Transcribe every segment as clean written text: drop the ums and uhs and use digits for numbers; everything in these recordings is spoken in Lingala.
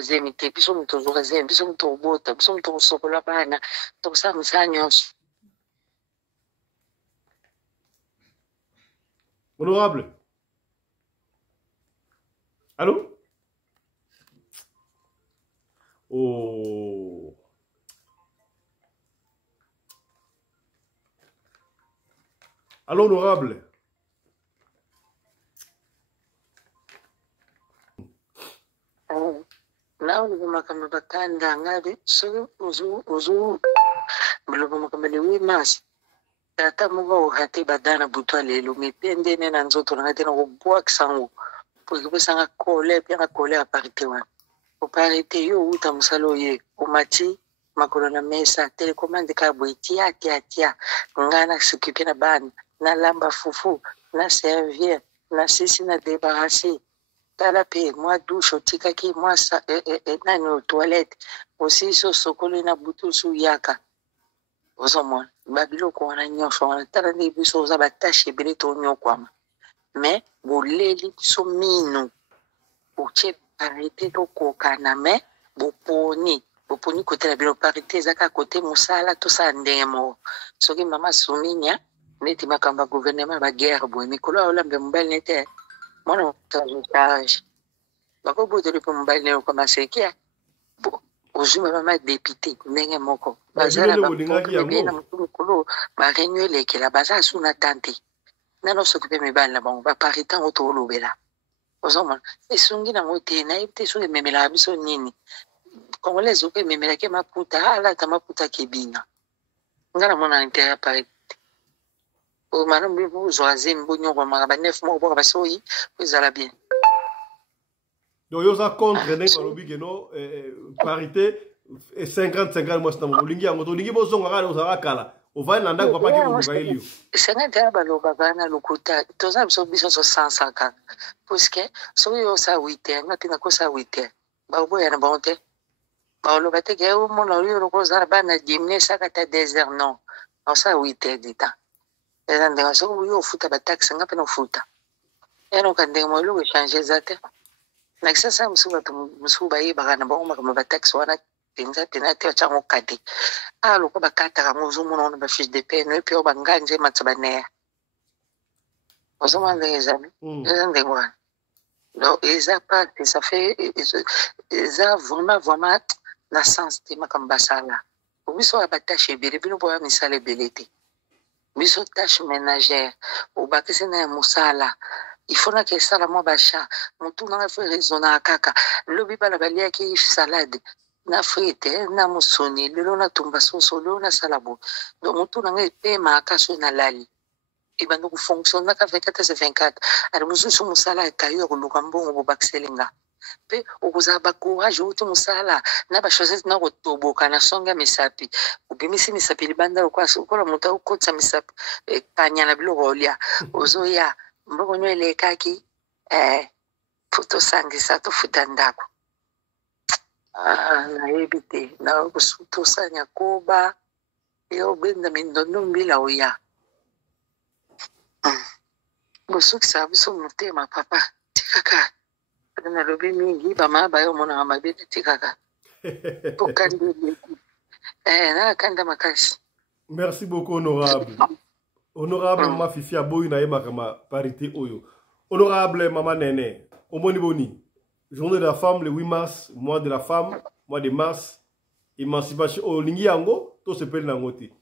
imité, biso muto zorazem, biso muto bota, biso muto sokola bana, to sa musanyo. Honorable. Allô? Oh. Allô, honorable. Now we makamba bakanda ngade so uzu mlobo makamba ni mas tata mugo hati badana butwa lelo mipende nena nzoto ngade na kubwa kisangu porque besanga kole pia kole a parité wa o parité yo uta musalo ye o mati makolo na mesa telecommande ka boitia tia ngana s'occuper na ban na lamba fufu na servir na sisi na débarrasser tala pe moi douche tika ki moi sa nani aux toilettes aussi so sokolo na butu su yaka ozomona babiloko wana nyonso wana tala nde biso oza batashe ebele tonyokwama me boleli biso mino otie parité tokokana me boponi kotela bilo parité ezaka kote mosala tosala ndenge moko soki mama suminia neti makambo ya gouvernement baguerre boye mikolo ya olambe mobali nete mwana motage bakoboteli mpe mobali neo kwa masekia ozuma mama député ndenge moko bazala baproblème na motu mikolo bareunion elekela baza su na tante nano sokipe mibali na bango baparité yango toolobela ozomona esungi nango te nayebi te soki ememelaka biso nini congolais ope ememelaki maputa alata maputa kebina nga namona intere ya parité malamu bozwa zemi bonyokomaka banef moko boka basi oyi po ezala bien donc yoza contre ndenge balobi keno parité 50-50 mwasi na moko olingi yango tolingi bozonga kaka ozalaka kala ovali na ndako papaki koluka eli yo 50 ya balobaka na lokuta toza biso so sansa kaka puisque soki yosa 8 nga mpe nakosa 8 baoboya na bango te baoloba te ke omona oyo lokozala bana dimine esaka ta 2 heures non naosala 8 du temps eza ndenge soki oyo ofuta bataxe nga mpe na ofuta enoka ndenge moeloko echange eza te na kisasa mosusu bato mosusu bayebaka na bango makambo bataxe wana penza pena te batyango kade aloko bakataka yango ozomona wana bafiche de pene epe oyo banganje matsa baneya ozomona ndenge ezali eza ndenge wana donc eza parte ça fait eza vraiment na sens te makambo basala biso ya batashe ebele bino boya misala ebele te biso tâche ménagère obakisi na ya mosala il faut na ke sala mwa basha motu nanga fo raisonna kaka lobi bana baliaki salade na frite na musoni lelo na tumba soso lelo na salabo donc motu nanga epemaka so na lali ebanda kofonctionne ka 24/24 ari mosusu mosala ekayo ya koluka mbongo bobakiselinga mpe okozala bacourage outi mosala na bachosete na kotoboka na songe ya misapi obimisi misapi libanda lokola moto akokotisa misapi kanya na biloko olia ozoya mbongo nyo elekaki po tosangisa tofuta ndako nayebi te na tosanya koba yo obenda mindondo mbila oya bosukisa biso motema papa tikaka nalobi mingi bamaya bayomonaka mabe tikaka tokandi nakanda makasi. Merci beaucoup honorable. Honorable Mama Fifi Aboyi na yeba kama parité oyo. Honorable Mama Nene, omoni boni. Journée de la femme le 8 mars, mois de la femme, mois de mars, émancipation olingi yango to sepeli nango te.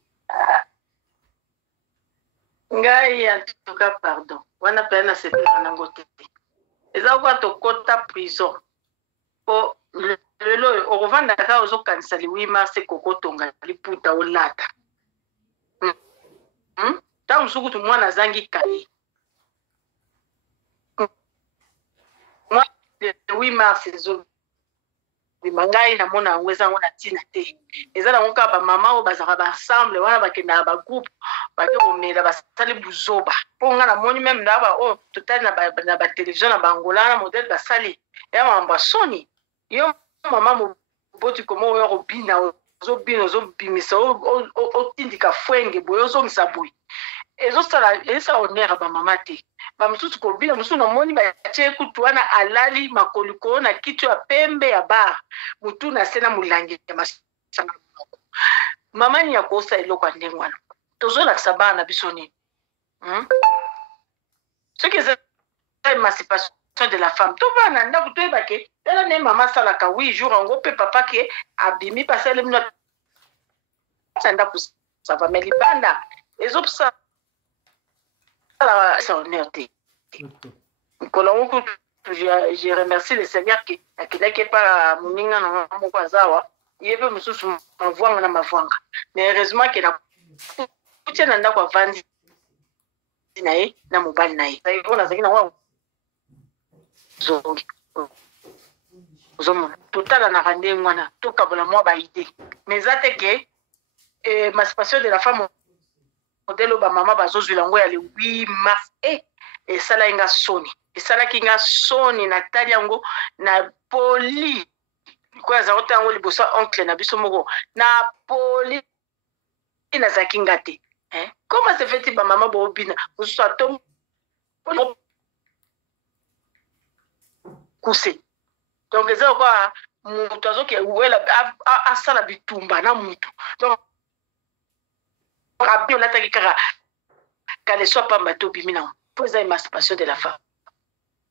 Ngai en tout cas pardon. Wana pena sepeli nango te. Eza kwa to kota prison. Po lelo okovanda ka ozokanisa le 8 mars kokotonga liputa olata. Tangu suku tumwana zangi kai. Moi, le 8 mars, les mangai na mona weza ngona tina te. Eza na ngoka ba mama o bazaka ba ensemble wana bakenda ba groupe bake omela basali buzoba. Po nga na moni même na ba o total na ba télévision na bangola na modèle basali. Ya mamba soni. Yo mama mo boti komo yo robina zo bino zo bimisa o tindika fwenge boyo zo misaboui. eza honneur ba mama te ba mususu ko bila mususu na moni ba tie kutu wana alali makoliko na kitu ya pembe ya bar mutu na sena mulangi ya masanga mama ni ya kosa eloko ndenge wana tozo la sabana na biso ni ce qui est émancipation de la femme to bana ndako to ebake tala ne mama sala ka 8 jours ngo pe papa ke abimi pasale mino sanda ku ça va mais libanda ezo psa la sonneté je remercie le Seigneur qui n'est pas moninga na moko azawa yebe mususu mavwanga na mavwanga mais heureusement que na kutena ndako avandi nae na mobali nae sayo na zakina wa zongi zomo totala na rande mwana tokabola mwa ba idée mais zate ke émancipation de la femme modèle ba mama bazozwila ngo ya le 8 mars et sala inga soni et sala kinga soni na tali yango na poli kwa za ota ngo liboso oncle na biso moko na poli ina za kinga te comment se fait-il ba mama bo bina uso atom kuse donc eza kwa mutu azoke wela asala bitumba na mutu donc rabbi on attaque kara qu'elle soit pas mato bimina pour l'émancipation de la femme.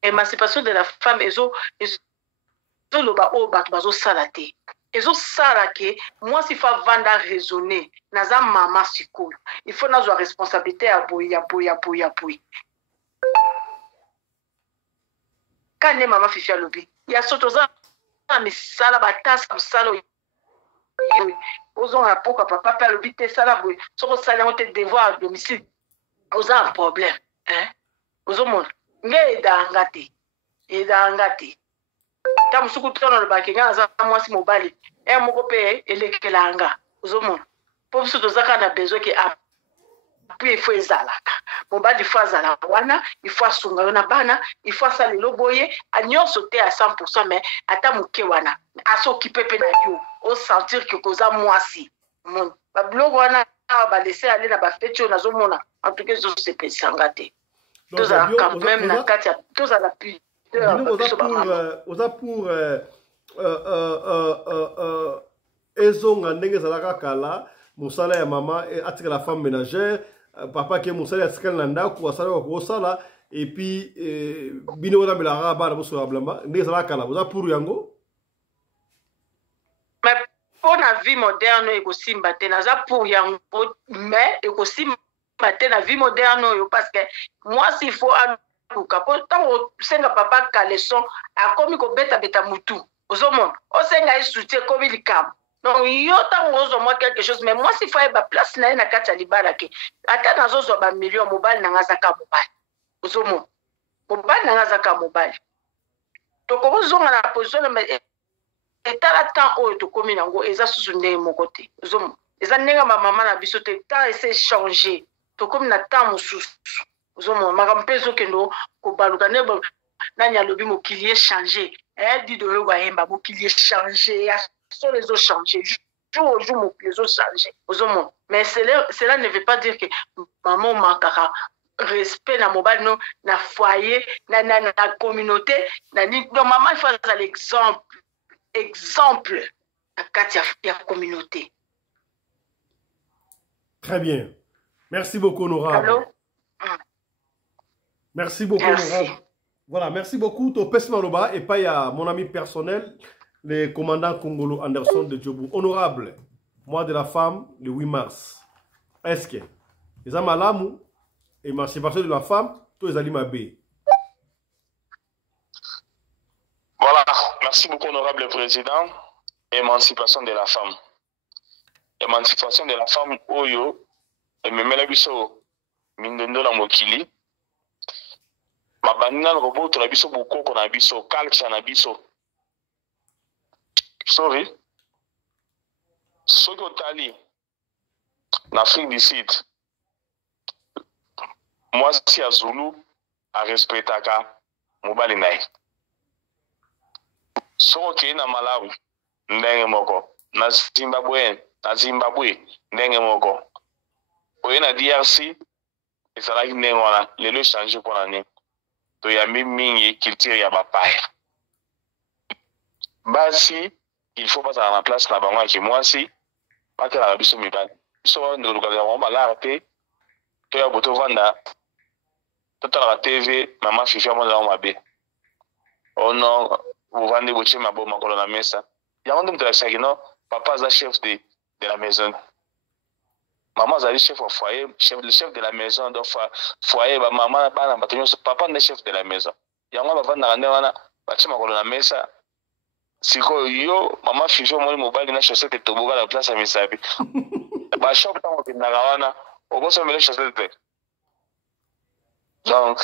Émancipation de la femme ezo le ba o ba bazo salate ezo salake moi s'il faut vendre raisonner naza mama sikolo il faut nazo responsabilité à boya quand mama fifi lobi ya sotoza misala batasa misalo osons un peu papa père lobi te sala boy soko sala on te devoir à domicile osons un problème osons mon nge edangate ta musuku tono bakinga za mwasi mobali moko pe elekelanga osons mon pour ce tozaka na besoin que puis il faut ezalaka mobali faut azala wana il faut asunga na bana il faut asala loboye anyo sauter à 100% mais ata muke wana asokipe pe na yo au sentir que koza mwasi mon ba blog wana ba laisser aller na ba fete na zo mona en tout cas zo se pesanga te toza quand même na katia toza la plus oza pour ezonga ndenge zalaka kala musala ya mama atika la femme ménagère papa qui musala atika na ndako asala ko sala et puis bino na bilanga bana boso blamba ndenge zalaka kala oza pour yango mais pour la vie moderne ekosimba te naza pour yango mais ekosimba te na vie moderne yo parce que moi s'il faut aluka po tango senga papa kaleson akomi ko beta mutu ozomona osenga soutien komi likam donc yo tango ozomo quelque chose mais moi s'il faut ba place na na kati ya libala ke ata nazozo ba million mobile na ngazaka mobile ozomona mobile na ngazaka mobile to ko ozonga na position mais etala temps oyo tokomi nango eza susu ndenge moko te ozomona eza ndenge mama na biso te temps ese changer tokomi na temps mosusu ozomona makambo mpe ezokendo kobaluka ne nani alobi mokili echange dido oyo ayemba mokili echange so les eaux changer jour au jour mokili ezochanger ozomona mais cela ne veut pas dire que maman makaka respect na mobile no na foyer na communauté na donc maman il faut ça l'exemple à la communauté. Très bien. Merci beaucoup, honorable. Allô? Merci beaucoup, honorable. Voilà, merci beaucoup. Topes Maloba et pas à mon ami personnel, le commandant Congolo Anderson de Djobou. Honorable, mois de la femme, le 8 mars. Est-ce que les amalamu, émancipation de la femme, tous les alimabés? Voilà, merci beaucoup, honorable président. Émancipation de la femme. Émancipation de la femme, Oyo, et me melabiso, Mindondo la Mokili. Ma banina le robot, la biso boko, qu'on a biso, calcha na biso. Sorry. Sokotali, en Afrique du Sud. Moi, si à Zulu, à respecter Mobali Naï. Soki na Malawi ndenge moko na Zimbabwe ndenge moko oye na DRC ezalaki ndenge wana lelo echange mpona nini toyambi mingi culture ya bapaya basi il faut bazala na place na bango ya kimwasi batalaka biso mibali biso ndoluka bango malaka te toya bo tovanda totalaka tv mama fifi amonela bango mabe ono bovandi botie mabo makolo na mesa yango nde moto alakisaki no papa aza chef de la maison maman azali chef au foyer le chef de la maison donc foyer bamama bana bato nyonso papa nde chef de la maison yango bavandaka nde wana batie makolo na mesa sikoyo yo mama fifi omoni mobali na chaussette etoboka na place ya misapi bashop ntango okendaka wana okosomela chaussette te donc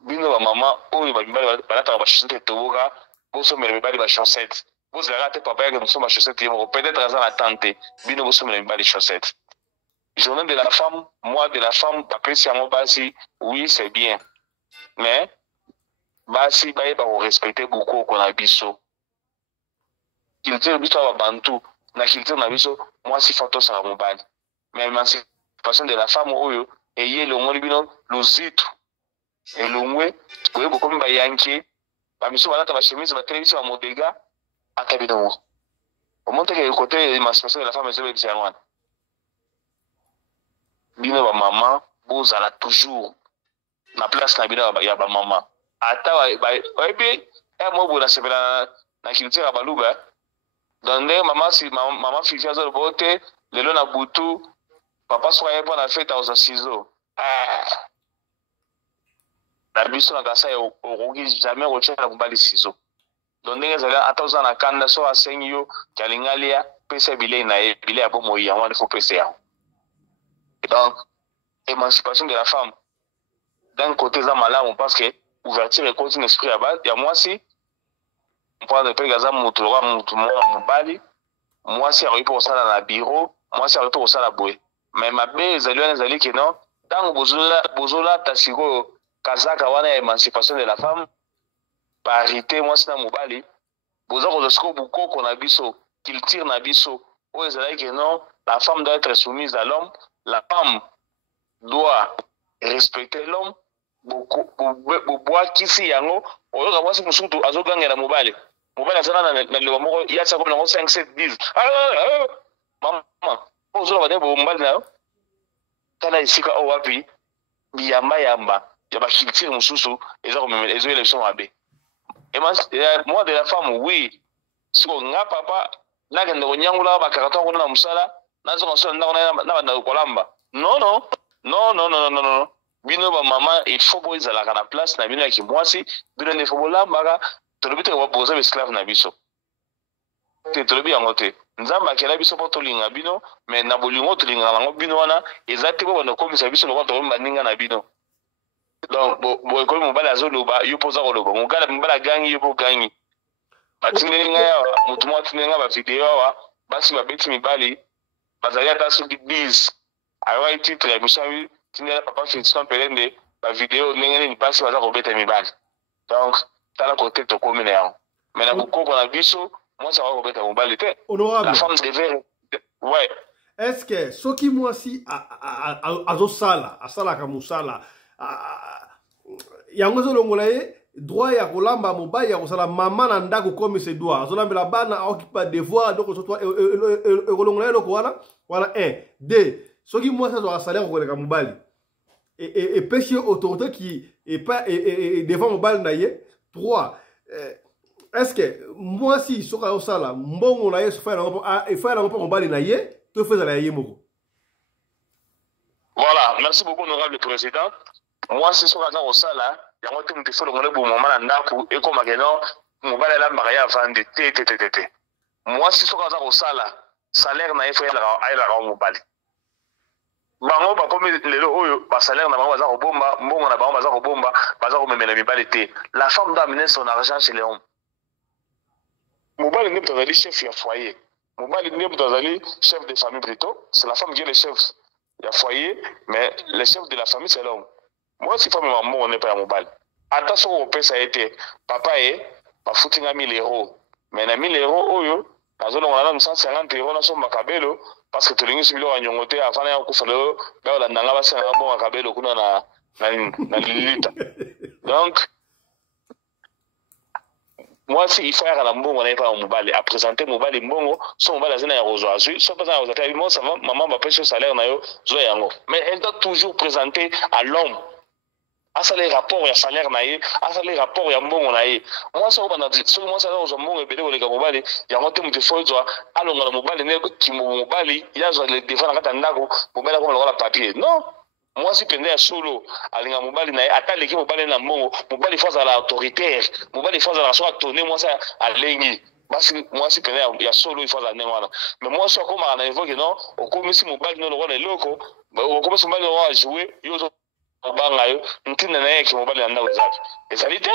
bino bamama oyo bamibali balataka bachaussette etoboka bosomela mibali bachaussette bozalaka te papa yake mosomba chaussette ye moko peut-être aza na tante bino bosomela mibali chaussette journée de la femme, mois de la femme, basi, oui, c'est bien. Mais, basi, va respecter beaucoup qu'on a biso. Culture biso à Bantu, la culture na biso, moi si photo ça mon bal. Mais l'émancipation de la femme, oyo, et yé le monde bino, le zitu. Et le moué, oui, beaucoup de yanké, biso voilà ta chemise, la télévision à modega, à tabino. Au moment que le côté l'émancipation de la femme, c'est bien. Bino ba maman bozala toujours na place na bino ya ba maman ata ba ebi mo bona sepela na culture ya baluba donde maman fifi azo bote lelo na butu papa soye pour na fête aux ciseaux la biso na kasa okoki jamais retiré na mbali ciseaux donde ezala ata oza na kanda so asengi yo kalingalia pesa bilei na ye bilei ya bomo yango il faut pesa yango. Donc, émancipation de la femme, d'un côté, ça malade, parce que ouverture et continue l'esprit à bas. Il y a moi si, on parle de Pégaza, moi si, arrive pour ça dans la bureau, moi si, arrive pour ça la bouée. Mais ma belle, les alliés qui non, tant que Bozola, Tassiro, Kazaka, wana émancipation de la femme, parité, moi si, dans mon bali, Bozola, beaucoup qu'on a biso, qu'il tire na biso, où les alliés qui non, la femme doit être soumise à l'homme. La femme doit respecter l'homme. Bois qui si yango, on va voir si vous souhaitez à zoganger la mobile. Mobile à ça dans le moment il y a ça comme 5, 7, 10. Maman, on se va dire mobile là. Kana isika o wapi biyamba yamba ya ba culture mususu eza comme les élections abe. Et moi de la femme oui. Si on nga papa na kende nyangula ba karaton ko na musala. Non, bino ba maman il faut boy za la place na bino ki mwasi bino ne faut lambaka to lobite wa boza esclave na biso te to lobi yangote nzamba kela biso poto linga bino mais na bolingo to linga nango bino wana ezati ko bano komisa biso lokwa to mbaninga na bino donc bo ko mo bala zo loba yo poza ko loba mo gala mbala gangi yo po gangi batinga ya mutu mo tinga ba video wa basi ba beti mibali bazali ata soki 10 awa titre ya bisawi tinela papa Finston Pelende ba vidéo ndenge ni pasi baza kobeta mibali donc tala côté to komine yango mais na bukoko na biso moi ça va kobeta mobali te la femme devait ouais est-ce que soki mwasi azosala asalaka musala yango zolongola ye droit ya kolamba mobali ya kosala mama na ndako comme c'est droit azolambela bana okipa devoir donc so toi ekolongola ye loko wana 1 2 soki mwasi azo salaire koleka mobali et pêcher autorité qui est pas et devant mobali na ye 3 est-ce que mwasi soka osala mbongo na ye so fa na mobali na ye to feza la ye moko. Voilà, merci beaucoup honorable président. Moi c'est soka za osala yango te mutu folo ngole bo mama na ndaku eko makeno mobali la mbaka vande te moi si soka za osala salaire na efa ela mobali bango ba komi lelo oyo ba salaire na bango baza ko bomba mbongo na bango baza ko bomba baza ko memela mibali te la femme doit amener son argent chez les hommes mobali ne peut pas chef ya foyer mobali ne peut pas chef de famille plutôt c'est la femme qui est le chef ya foyer mais le chef de la famille c'est l'homme. Moi, si femme maman on n'est pas à mobile. Attention au père ça a été papa est pas foutu 1000 €. Mais na 1000 €, oyo, azolonga na 150 euros na somba kabelo parce que tolingi sibilo anyongote afana ya kufalo ba la ndanga ba sanga bon kabelo kuna na lilita. Donc moi si il faut à la mbongo na pas mobile à présenter mobile mbongo son mobile azina ya rozo azui so pas na rozo ta moi ça va maman va payer salaire na yo zo yango mais elle doit toujours présenter à l'homme à ça les rapports ya salaire na ye à ça les rapports ya mbongo na ye moi ça on a dit so moi ça zo mbongo ebele ko le mobile yango te mutu fo zo alonga na mobile ne ki mobile ya zo le défendre kata ndako mobile ko la papier non. Moi, si je suis solo, alinga mobali na ata leki mobali na mbongo, mobali force à l'autoritaire, mobali force à la soit tourner moi ça à lengi. Parce que moi si il y a solo il faut la néwana. Mais moi soit comme on évoque non, au comme si mobali no le loko, au comme si mobali no jouer, yo zo banga yo, ntina na yeki mobali na uzaki. Et ça l'était.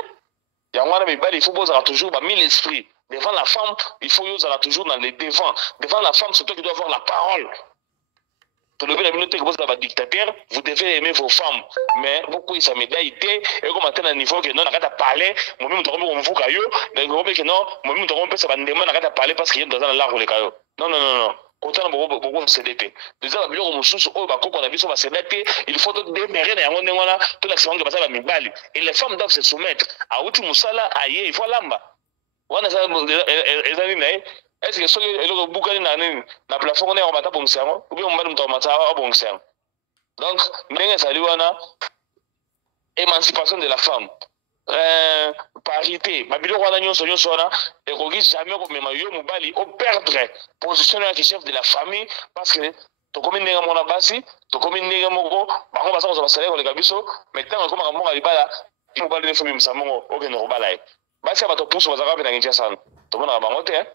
Il y a un mobali il faut poser toujours ba mille esprits. Devant la femme, il faut yo ça toujours dans les devant. Devant la femme, c'est toi qui dois avoir la parole. Pour lever la minute que vous avez dictateur, vous devez aimer vos femmes. Mais beaucoup ils médaille et comme atteindre un niveau que non, on a parler, moi même on vous caillou, mais que non, moi même on peut ça demander on a parler parce qu'il y a dans l'arbre les cailloux. Non non non non. Autant beaucoup CDT. Déjà la biloko mususu o ba koko na biso ba CDT, il faut démérer na yango ndengwana tout l'action que passer la mibali. Et les femmes doivent se soumettre. A uti musala aye, il faut lamba. Wana ça ezali na est-ce que soki eloko bukani na nini na plafond on est remata pour msango ou bien on va nous tomber ça bon msango. Donc ndenge sali wana émancipation de la femme. Parité babilo wana nyonso nyonso wana ekoki jamais ko mema yo mobali o perdre position ya chef de la famille parce que to komi ndenge mona basi to komi ndenge moko bango basa ko basale ko le kabiso mais tant ko maka libala mobali ne famille msamongo o ke no bala e basi ba to puso bazaka na ngia sana to mona bango te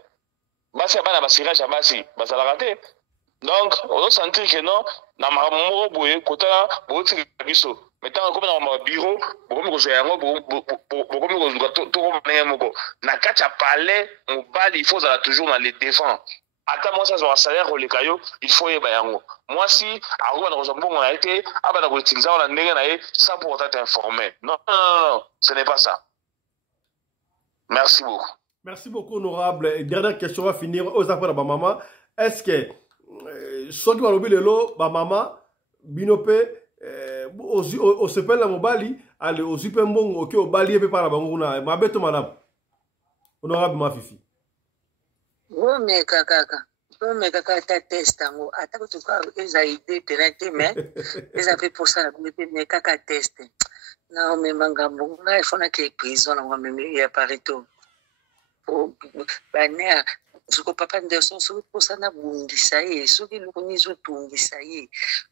basi abana basirage basi bazalaka te. Donc on doit sentir que non na moko boye kota boti biso mais tant comme dans mon bureau bokomi ko yango bokomi ko to ko ndenge moko na kati ya palais mobali il faut toujours dans les défense. Ata moi ça sur salaire ko le kayo il faut yeba yango. Moi si aruba na ko mbongo na été abana ko utiliser na ndenge na ye sans pour être informé. Non non non, ce n'est pas ça. Merci beaucoup. Merci beaucoup, honorable. Et dernière question, on va finir. Aux affaires de ma maman, est-ce que ce qui va oublier le lot, ma maman, binope, au sepel la mobali, allez au super bon, ok, au bali et par la bangouna, ma bête, madame. Honorable ma fifi. Oui, mais kaka. Oui, mais kaka, ta test, amour. Attends, tu vois, ils ont été pénalisés, mais ils avaient pour ça, mais kaka test. Non, mais mangambo, il faut qu'il y ait prison, mais il y a pas de tout. Banea suko papa ndeso suko posana bungisa ye suko lukunizo tungisa ye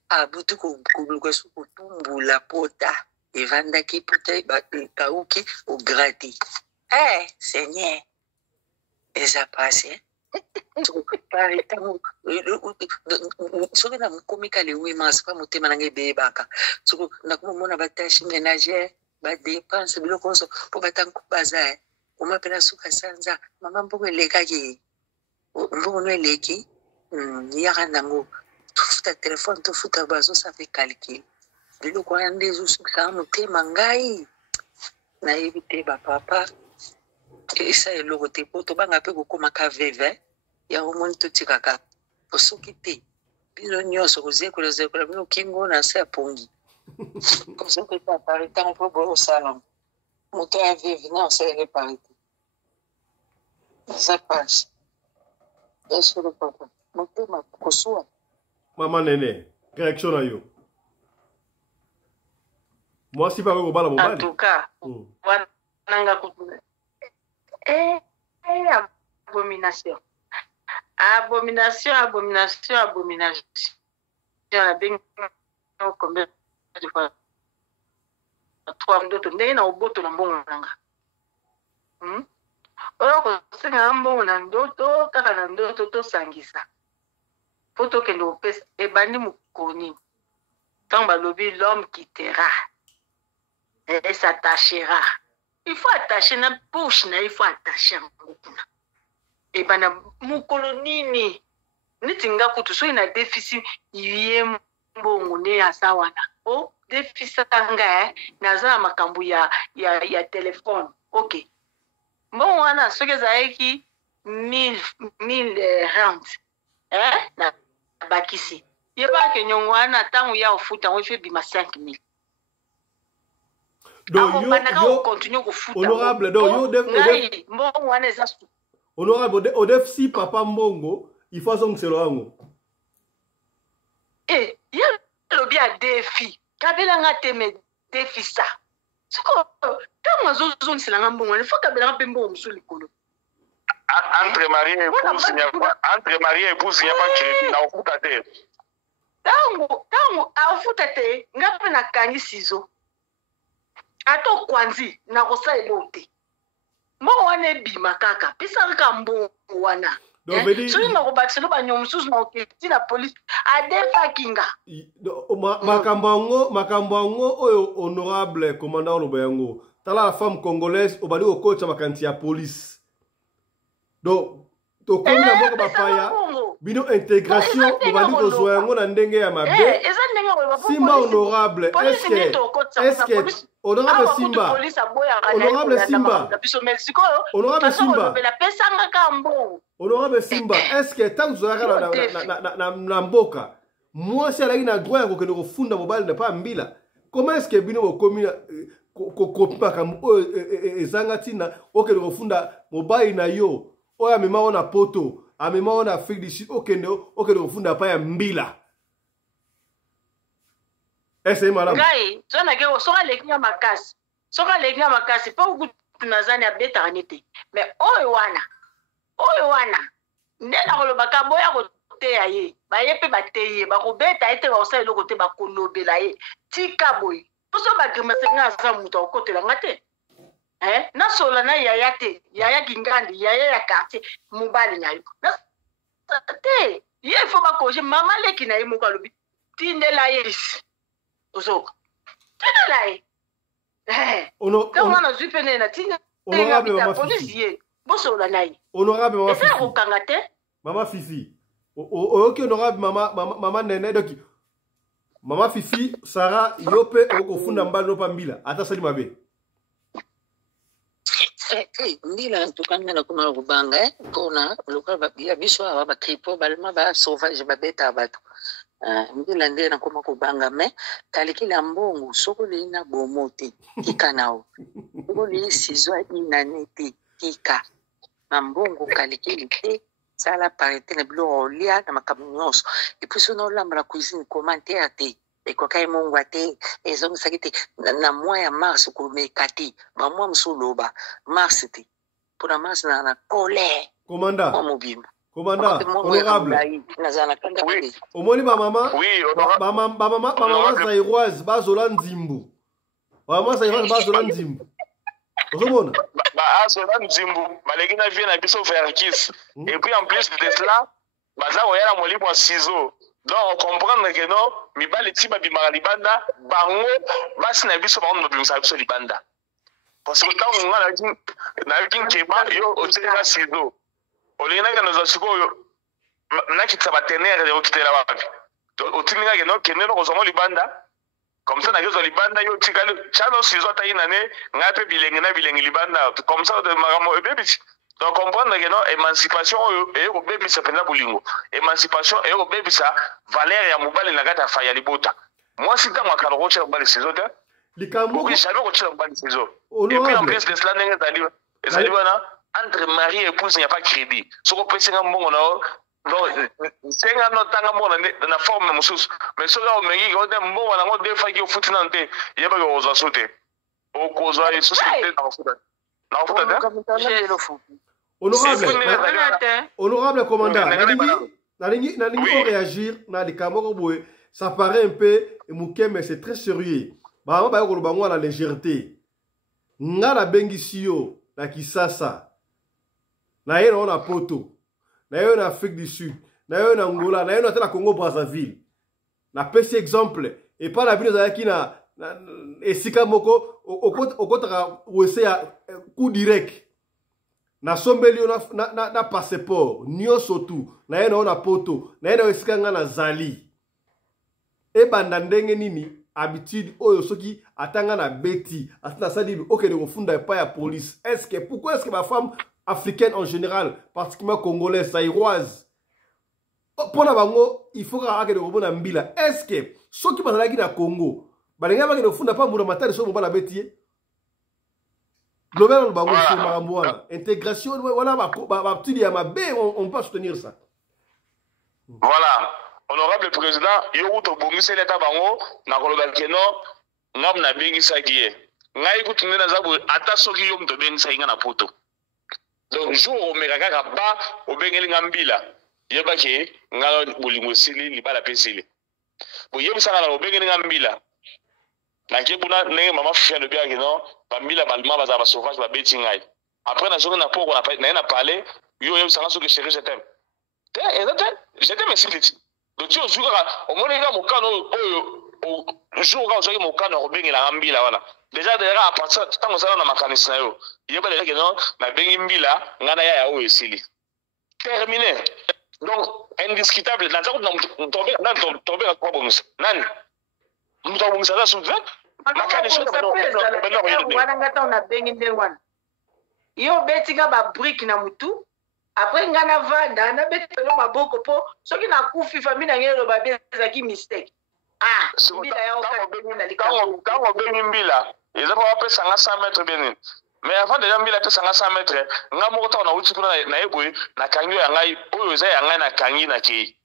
abutu ko suko tumbula pota evanda ki pota ba kauki au grati seigneur eza passé suko parita suko na komika le 8 mars pa motema nange bebaka suko nakumona batashi ménagère ba dépense biloko so po batanku bazaye. On m'appelle Souka Sanza, maman pour les gaillés. Vous ne les qui, Yaranango, tout ta téléphone, tout fout à bazo, ça fait calcul. De l'eau, quand des os, ça m'a été mangaï. Naïveté, papa. Et ça est le côté pour te bang un peu comme un caveve. Il y a au moins tout ce caca. Pour s'occuper. Pilonios, rosé, que les écoles, nous, Kingo, n'a pas pongi. Comme ça, que tu as parlé tant pour au salon. Moto à vivre, non, c'est réparé. Ça passe. Et sur le papa. Moto m'a cousou. Maman Néné, réaction à you. Moi, si pas au bal, mon en tout cas, abomination. Abomination, abomination, abomination. La bien combien de fois? 3 ndoto ndenge na oboto na mbongo nanga oyo kosenga mbongo na ndoto kaka na ndoto tosangisa po tokende opesa ebandi mokoni ntango balobi l'homme quittera et s'attachera. Il faut attacher na bouche na il faut attacher yango kuna ebanda mokolo nini neti nga kutu soki na déficit ye mbongo nde asa wana o déficit tanga naza na makambo ya téléphone. Ok, mbongo wana soki ezalaki 1000 40 na bakisi yeba ke nyongo wana tangu ya ofuta on fait bima 5000 donc yo continue ko futa honorable donc yo mbongo wana eza honorable odef si papa mbongo il faut son selo yango ya lobi a défi kabela nga teme défi ça siko tango azozongisela nga mbongo wana faut kabela nga pembo musuli kolo entre marié et épouse, il n'y a pas crédit na ofuta te. Tango afuta te ngape na kangi sizo. Ato kwanzi na kosa elote. Mo wana bima kaka. Pisa ka mbongo wana. Suri na kobatselo ba nyomsusu na oketi na police adefa kinga. Makambango oyo honorable commandant Lobayango. Tala la femme congolaise obali ko coach makanti ya police. Donc, to komi na moko bapaya bino intégration obandi kozwa yango na ndenge ya mabe. Simba honorable, est-ce que honorable Simba est-ce que tant que na mboka moi si alaki na droit ya kokende kofunda mobali na pa mbila, comment est-ce que bino bokomi kokopi makambo ezanga ntina okende kofunda mobali na yo oyo amema ona poto amema ona Afrique du Sud okende kofunda pa ya mbila. Ese malama ngai zona ke soka lekinga makasi pa tunazani abeta anete mais oyo wana ndela kolobaka boya koteya ye baye pe bateye bakobeta ete baosala eloko te bakolobela ye tika boy poso bagrimasenga asa mutu akotela ngate nasola na yaya te yaya kingandi yaya ya quartier mobali nayo te ye fo bakoje mama leki na ye moko alobi tindela ye ozoka tindela ye wana zwi pene na tina polisi bosola na ye honorable mama Fifi kokanga te mama Fifi oyoki honorable mama nene doki mama Fifi Sarah yope okofunda mbali lopa mbila ata sali mabe mbila tukanga kuma kubanga kona lokala ya biso aba batripo balma ba sauvage babeta bato mbila ndena na kuma kubanga me kalikila mbongo soko lina bomote kikanao soko li sizwa inanete kika mbongo kalikili te sala parité na bilo olia na makamunyoso et puis sono lamba la cuisine commentaire te et quoi kay mongwa te ezong sakite na mois ya mars ko mekati ba mois msoloba mars te pour la mars na colère commandant honorable nazana kanga oui omoni ba mama oui ba mama Zairoise bazola nzimbu mama Zairoise bazola nzimbu ozomona azola nzimbu maleki na vie na biso verkis et puis en plus de cela baza oyala molimo wa ciseaux. Donc on comprend que non mibali tiba bimara libanda bango basi na biso bango mbimisa biso libanda parce que tant on a na keba yo otela ciseaux olina kana za sikoyo na kitaba tenere yo kitela wapi otinga que non kenelo kozomo libanda comme ça na yo libanda yo tikale chano ciseaux ta inane ngape bilenge na bilenge libanda comme ça de maramo ebebisi. Donc comprendre que non émancipation et au bébé ça pena bolingo émancipation et au bébé ça valeur ya mobali na gata fa ya libota moi si dans makalo ko tshela bali saison te likambo ko tshela ko tshela bali saison et puis en plus de cela nenga tali bana entre mari et épouse il n'y a pas crédit so ko pesinga mbongo na donc senga no tanga mbona na forme mususu mais so ga o mengi ko de mbongo na ngo defa ki o futina nte yeba ko zo sote o ko zo ay société na futa honorable commandant nalingi réagir na likambo ko boye ça paraît un peu muke mais c'est très sérieux ba ba ko lobango na légèreté nga na bengisi yo na Kisasa na yeno na poto na yeno na Afrique du Sud na yeno na Angola na yeno na Congo Brazzaville na pesi exemple et pas la bino za na esika moko okotaka wese ya coup direct na sombeli na passeport nyonso tu na ye na poto na ye na esika nga na zali ebanda ndenge nini habitude oyo soki atanga na beti atana sali okende kofunda pa ya police. Pourquoi est-ce que ma femme africaine en général particulièrement congolaise zaïroise pona bango il faut ka akede ko na mbila est-ce que soki bazalaki na Congo balinga bakede funda pa mbula matari so mobala betie global bango sur makambo wana intégration wana ba tudi ya mabe on peut soutenir ça. Voilà, honorable président, yo to bongise leta bango na koloba keno ngam na bengi sakie. Ngai kutunde na zabu ata soki yo mto bengi sainga na poto. Donc jour o meka kaka ba o bengeli ngambila. Yeba ke ngalo bolingo sili libala pesili. Bo yebi sanga na o bengeli ngambila. Na ke kuna ne mama fia le bien keno bambila balma baza ba sauvage ba beti ngai. Après na journée na poko na parler yo yebi sanga soki chéri je t'aime. J'étais mes siliti. Donc tu joues au moins les gars mon cano au jour quand j'ai mon cano au bengi la mbila voilà. Déjà à partir tant que ça na makanisa yo. Il y a pas déjà que non na bengi mbila ngana ya o esili. Terminé. Donc indiscutable dans tomber à quoi bonus. Nani. Nous avons ça sous le makanisa wana ngata na bengi ndewana. Yo betinga ba brick na mutu. Après ngana vanda na betelo maboko po soki na kufi famille na ngelo ba beza ki mistake mbila ya oka na likambo quand bengi mbila ils ont pas pesa 100 mètres bien mais avant déjà mbila pesa 100 mètres ngamo ko ta na uti kuna na eboy na kangi ya ngai oyo za ya ngai na kangi na kei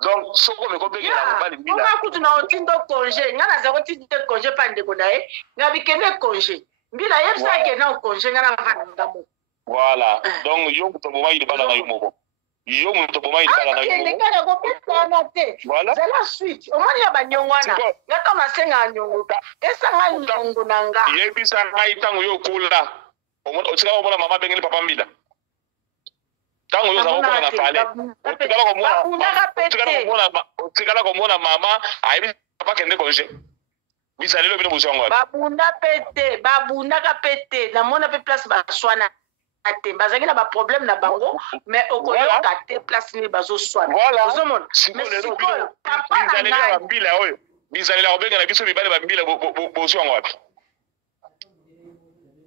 donc soko me ko bengi na ba mbila nga kutu na otindo congé ngana za otindo congé pa ndeko nae ngabi kene congé mbila yebsa ke na congé ngana vanda ngamo. Voilà. Donc, yo muto boma il bala na yo moko. Yo muto boma il bala na yo moko. Voilà. C'est la suite. Au moins ya banyongwana. Ngata na senga nyongo. Esa nga nyongo nanga. Yebisa ngai tango yo kula. Otika ko mona mama bengeli papa mbila. Tango yo za ko na pale. Otika ko mona mama aibi papa kende konje. Bisa lelo bino busongo. Babunda ka pete. Na mona pe place ba swana. Bazaki na ba problème na bango mais okoyo kate place ni bazo swana. Voilà. Mais sikoyo papa na ngai mbila oyo. Bizalela obenga na biso bibale ba mbila bozo ngo wapi.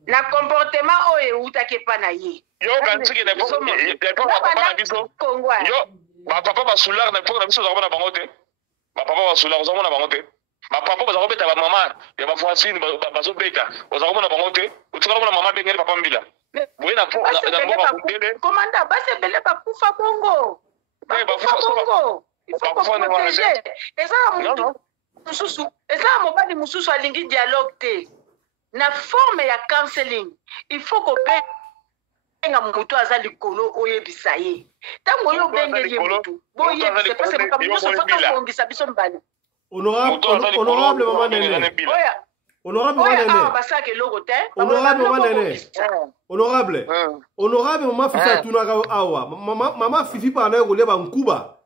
Na comportement oyo utake pa na ye. Yo kantiki na biso papa na biso. Yo ba papa ba soulard na poko na biso za na bango te. Ba papa ba soulard za na bango te. Ba papa ba za beta ba mama ya ba voisine bazo beta. Za na bango te. Utika na mama bengeli papa mbila. Oui, commandant, base belle ba kufa bongo. Ba kufa bongo. Il faut protéger. Eza mobali mususu alingi dialogue te. Na forme ya counseling. Il faut ko benga mutu aza likolo oyebisa ye. Tango yo bengeli mutu. Bo yebisa parce que ba mutu faka kongisa biso mbali. Honorable maman Nene. Honorable maman Fifi atunaka awa mama Fifi pa na koleba nkuba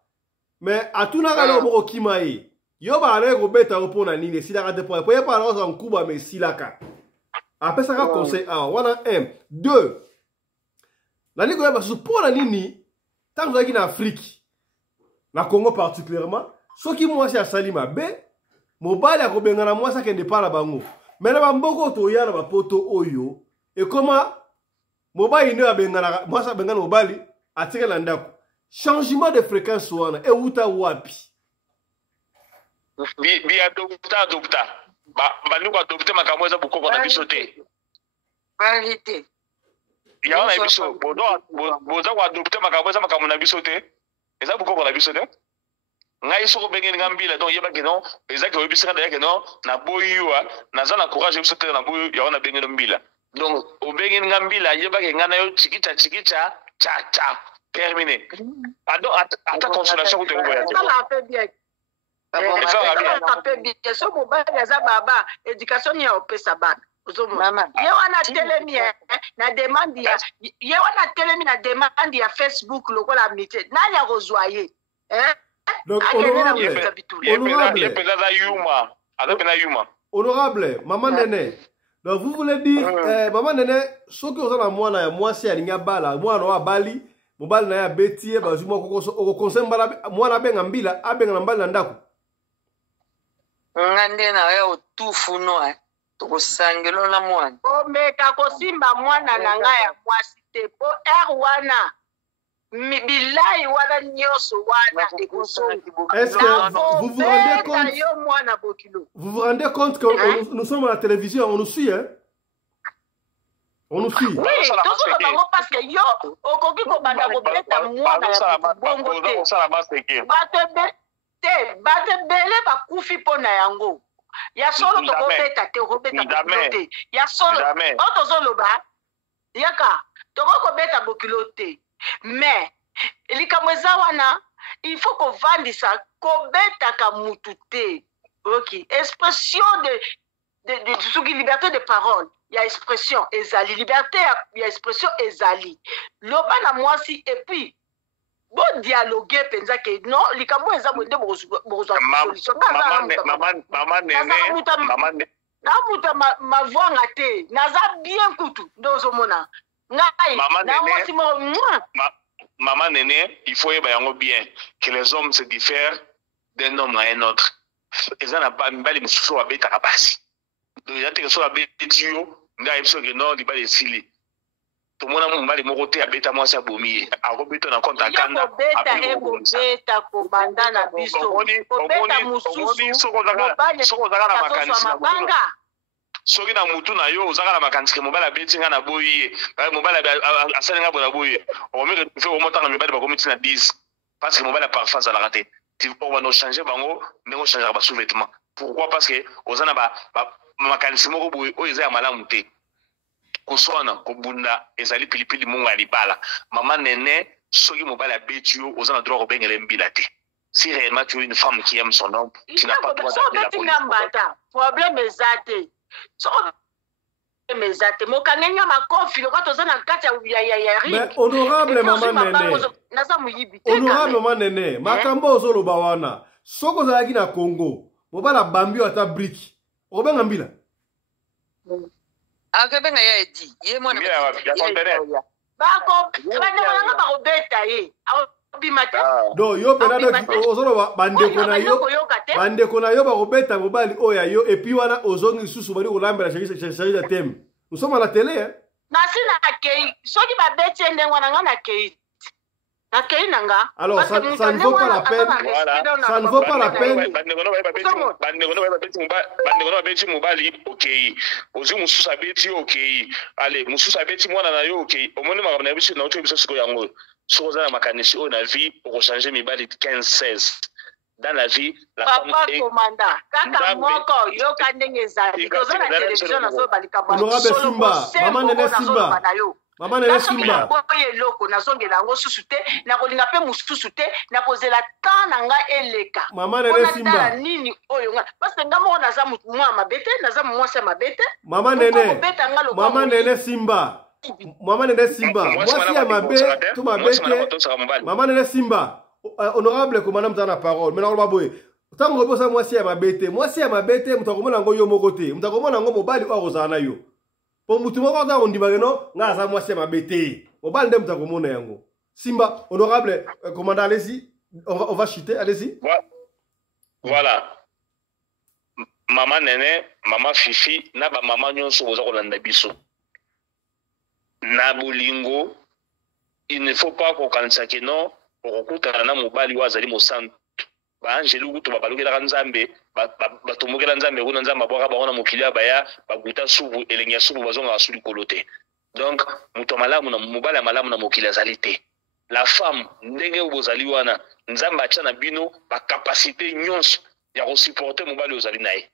mais atunaka na moko kima ye yo ba na ko beta ko na nini silaka te po ye pa na ko nkuba mais silaka apesa ka conseil awa wana 1 2 na niko ba supona nini tango zaki na Afrique na Congo particulièrement soki mwasi asali mabe mobali akobengana mwasi akende pala bango mais na bamboko to ya na bapoto oyo et comment mobali ne abengana mwasi abengana mobali atika na ndako changement de fréquence wana e uta wapi bi adopta ba nuko adopter makambo za bukoko na biso te arrêtez ya na biso boza ko adopter makambo na biso te eza bukoko na biso te ngai soko bengeni ngambila donc yeba keno ezaki oyebisaka d'ailleurs keno na boyiwa naza na courage biso te na boyo ya wana bengeni mbila donc obengeni ngambila yeba ke ngana yo chikicha cha terminé ata consolation ko te ko ya te so mobali aza baba éducation ya opesa bana mama ye wana telemi na demande ya ye wana telemi na demande ya Facebook lokola amitié nani akozwa ye donc honorable maman Nene donc vous voulez dire maman Nene soki ozana mwana ya mwasi alinga bala mwana wa bali mobali na ya betie bazuma ko konsembala mwana benga mbila abenga na mbali na ndako ngande na ya otufu no tokosangelo na mwana omeka kosimba mwana na nga ya mwasi te po wana bilai wana nyoso wana Est-ce que vous vous rendez compte? Vous vous rendez compte que nous sommes à la télévision, on nous suit, hein? On nous suit. Oui, parce que yo, okoki ko banda ko beta mwana ya bongo te. Bate bele ba kufi pona yango. Ya solo to ko beta te ko beta te. Ya solo oto solo ba. Yaka, to ko beta bokilo te. Mais likamweza wana il faut qu'on vandisa ko beta ka mutu te. OK, expression de liberté de parole. Il y a expression ezali liberté, il y a expression ezali. Loba na mwasi et puis bon dialoguer penza que non likambo eza bonde bozwa solution. Na muta ma voix ngate naza bien kutu ndozo mona. Ngai na mwasi mo maman Néné, il faut y bien que les hommes se diffèrent d'un homme à un autre. Et ça n'a pas mbali mususu wa beta kabasi. Donc il y a quelque chose à bêtio. Nga yebso ke non di ba de sili to mona mo mbali moko te abeta mwasi abomi akobeta na konta kanda beta ko bandana biso ko beta mususu soko zaka na makanisi soki na mutu na yo ozaka na makanisi mobala beti nga na boye mobala asali nga bona boye o me fe o motanga mibali ba komiti na 10 parce que mobala parfois ça la raté tu on va no changer bango mais on changer ba sous-vêtements. Pourquoi? Parce que ozana ba makanisi moko boye oyo eza ya malamu te koswana kobunda ezali pilipili mungu ya libala. Maman Néné, soki mobali abeti yo oza na droit kobengela mbila te. Si réellement tu es une femme qui aime son homme, tu n'as pas droit d'appeler la police. Problème ezate mokangenga makofi lokwa toza na kati ya ri. Mais honorable Maman Néné, honorable Maman Néné, makambo ozoloba wana soko ozalaki na Congo mobala bambi ata brique obenga mbila akabenga ya edi ye mwana ya kontenere bako bana ba robeta ye bimata do yo pena do ozoloba bandeko na yo ba robeta mobali oya yo et puis wana ozongi susu bali olambela chérie de thème. Nous sommes à la télé, hein? Nasina kei soki ba beti ndengwa nanga na kei. Alors, ça ne vaut pas la peine. Ça ne vaut pas la peine. Allez, Moussousa Beti, moi, ok. Au moins, ma vie, c'est notre émission. Sur la mécanique, on a vu pour changer mes balles de 15-16. Dans la vie, la femme est... Honorable Simba, Maman Néné Simba. Maman Néné Simba. Maman Néné Simba. Maman Néné. Maman Néné Simba. Maman Néné Simba. Moi si à ma bête, tout ma bête. Maman Néné Simba. Honorable comme madame la parole. Maintenant on va boire. Tant que ça moi si à ma bête, moi si à ma bête, mutakomona ngo yo mokote. Mutakomona ngo mobali o rozana yo. Pour mutumo quand on dit bagano, nga ça moi si à ma bête. Mobali ndem mutakomona yango. Simba, honorable commandant, allez-y. On va chuter, allez-y. Voilà. Maman Néné, maman Fifi, na ba maman nyonso oza kolanda biso. Na bolingo, il ne faut pas qu'on kanisa que non. Okutana na mobali wazali mosantu ba angelu kuto babalukela nzambe batomokela nzambe kuna nzamba bwaka baona mokili baya baguta subu elengya subu bazonga asuli kolote. Donc muto malamu na mobali malamu na mokili azalite. La femme ndenge obozali wana nzamba acha bino ba capacité nyonso ya ko supporter mobali ozali naye.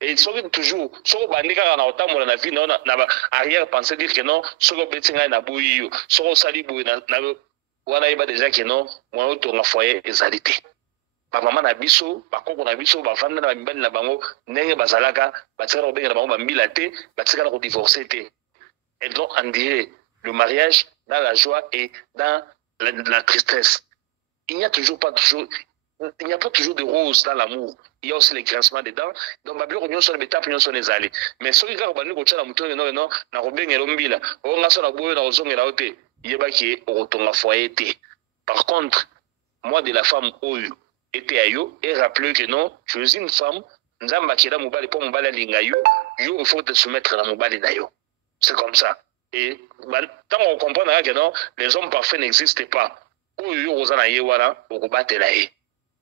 Et toujours soko bandika na otamola na vie na arrière penser dire que non soko betinga na boyo soko sali boyo na wana iba déjà que non moi auto na foyer ezalité ba maman na biso ba koko na biso ba vanda na mibali na bango ndenge bazalaka batika ko benga bango ba mbila te batika ko divorcer te. Et donc on dirait le mariage dans la joie et dans la tristesse. Il n'y a pas toujours de rose dans l'amour. Il y a aussi les grincements dedans. Donc babilo ko nyonso na betape nyonso nezali. Mais soki ka ba ndiko tshana muto non na ko bengela mbila o ngaso na boyo na ozongela ote. Par contre, moi de la femme Oyo était à yo et rappelez que non, je suis une femme, nzamba kila mobali pour mobali linga yo, il faut te soumettre à la mobali na yo. C'est comme ça. Et tant on comprend que non, les hommes parfaits n'existent pas. oyo yo oza na ye wana okobatela ye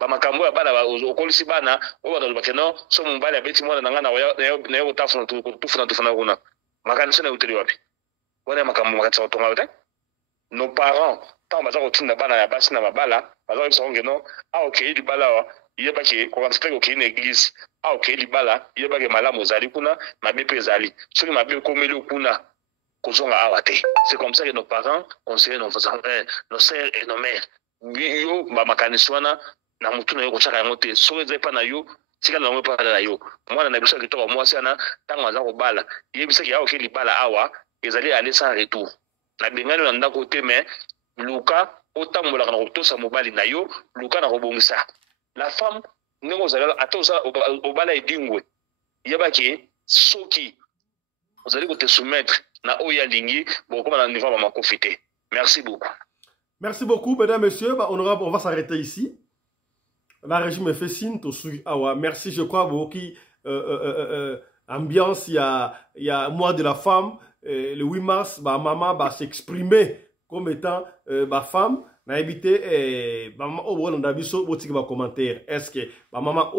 bamakambo ya bana okolisi bana oyo balobaka no so mobali abeti mwana na nga na ye kotufuna kuna makanisi na euteli wapi wana makambo makanisi kotonga te nos parents ntango baza kotinda bana ya basi na mabala baza koyebisa konge no okei libala awa yebaki kokanisa mpe kokei na eglise okei libala yebaki malamu ezali kuna mabe mpe ezali soki mabe ekomeli kuna kozonga awa te. C'est comme ça que nos parents conseillent nos sœurs et nos mères yo bamakanisi wana na mutu na yo kotiaka yango te soki ezali mpa na yo tika na yango mpa na yo mwana na biso kitoko mwasi wana ntango aza kobala yebisaki okei libala awa ezali aller sans retour na bengani na ndako te me luka otambolaka na kotosa mobali na yo luka na kobongisa la femme ndenge ozali ata obala edingwe yebaki soki ozali kote soumettre na oyo alingi bokoma na niveau bamakofi te. Merci beaucoup. Merci beaucoup, mesdames, messieurs. Bah, honorable, on va s'arrêter ici. La régie me fait signe, awa. Merci, je crois, beaucoup. Ambiance, il y a mois de la femme. Le 8 mars, bah, maman va s'exprimer comme étant ma femme. Na évité, maman, on a vu ça, on commentaire. Est-ce que maman,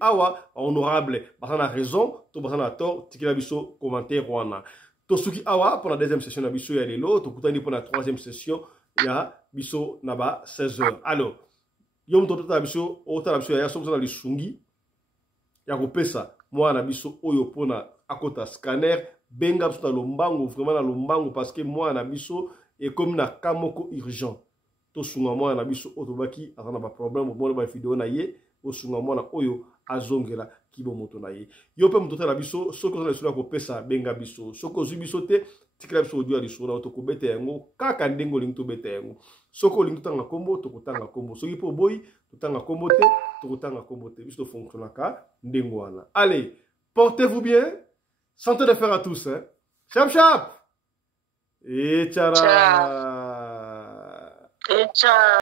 awa, honorable, bah, on a raison, tout bah, on a tort, tu as vu ça, commentaire, on a. Tosuki awa, pour la deuxième session, na biso, il y a les lots, pour la troisième session, il y a biso, naba, 16h. Alors, yom toto na biso, ota na biso, ya somo na lisungi, ya kopesa, moi na biso, oyo pona, akota scanner, benga biso na lombango, vraiment na lombango, parce que moi na biso, et comme na kamoko urgent. Tosunga moi na biso, otobaki, azana ba problème, bon ba vidéo na ye, osunga moi na oyo, azongela, kibo moto na ye. Yo pe moto na biso, soko na biso kopesa, benga biso, soko zu biso te, tikila biso audio ali sona to ko bete yango kaka ndengo lingi to bete yango soko lingi tanga kombo to kotanga kombo soki po boy to tanga kombo te to kotanga kombo te biso fonctionnaka ndengo wana. Allez, portez-vous bien, santé de fer à tous, hein. Chap chap et tchara. Et ciao.